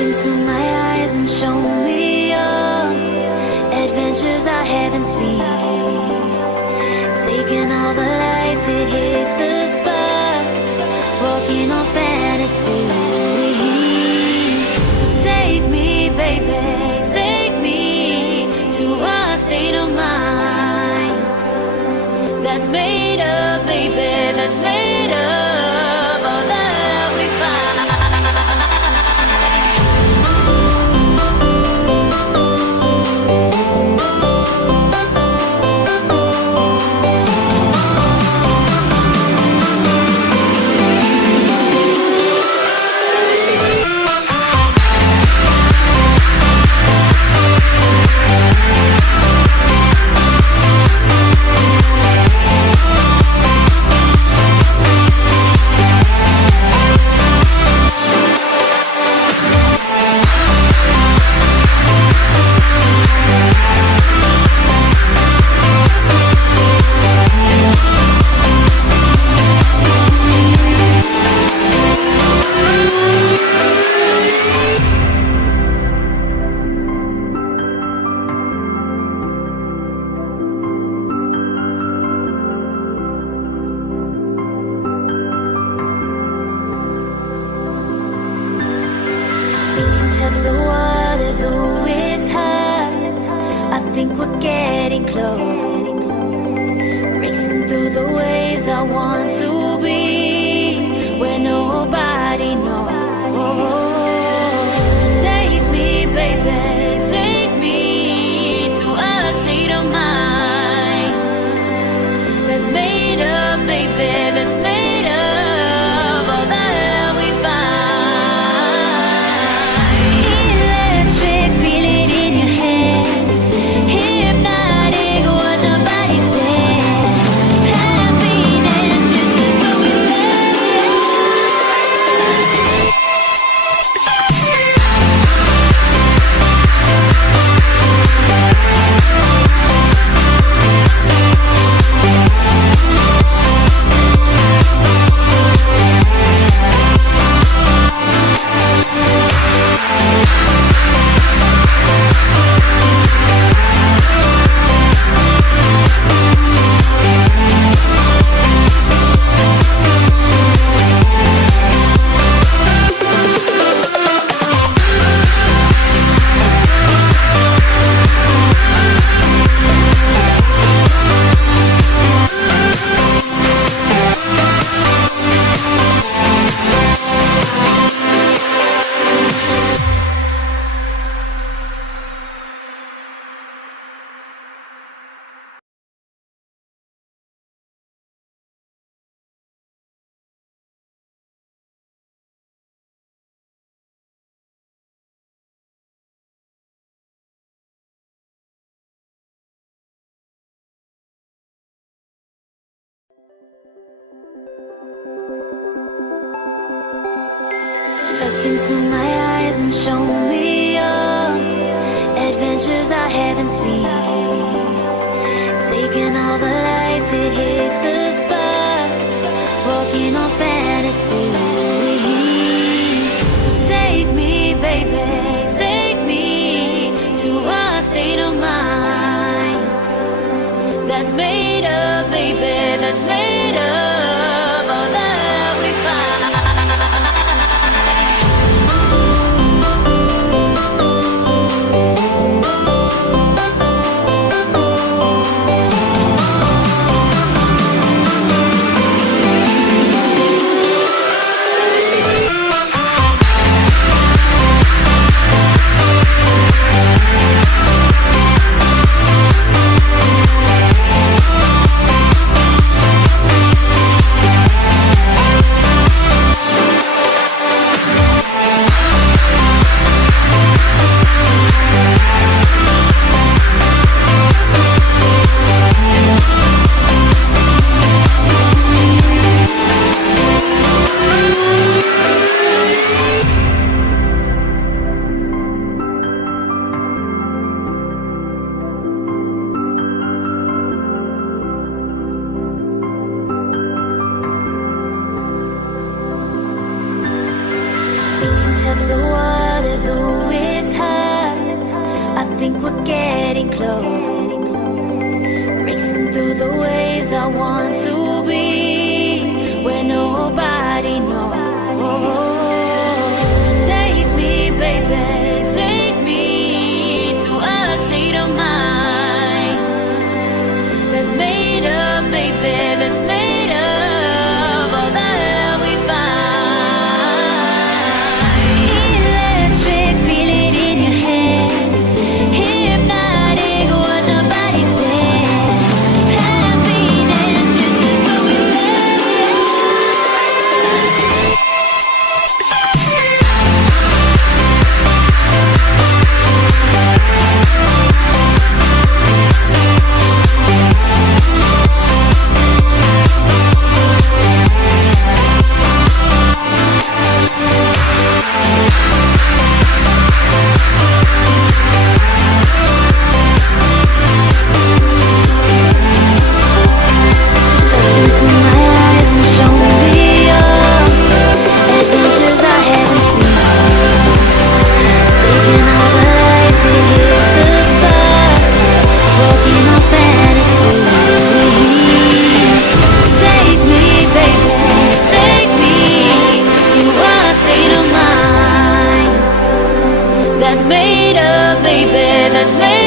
into my eyes and show me your adventures I haven't seen. Taking all the life, it hits the spot. Walking on fantasy. So take me, baby, take me to a state of mind that's made up, baby, that's made up all that we find. Test the waters, oh, it's hot. I think we're getting close. Racing through the waves, I want to be where nobody knows. Take me, baby, take me to a state of mind that's made up, baby, that's made up all that we find. Electric, feel it in your hands. Hypnotic, watch our bodies dance. Happiness, this is where we stand. Look into my eyes and show me your adventures I haven't seen. Taking all the life, it hits the spot. Walking on fantasy. So take me, baby, take me to a state of mind that's made up, baby, that's made up all that we find. Test the waters, Cause oh, it's hard, I think we're getting close. Racing through the waves, I want to be where nobody knows. Take me, baby, take me to a state of mind that's made up, baby, that's made of all the love we find. Electric, feel it in your hands. Hypnotic, watch your body stand. Happiness, this is where we into my eyes and show me all adventures I haven't seen. Taking all the life, it hits the spot. Walking on fantasy. Take me, baby, take me to a state of mind that's made up, baby, that's made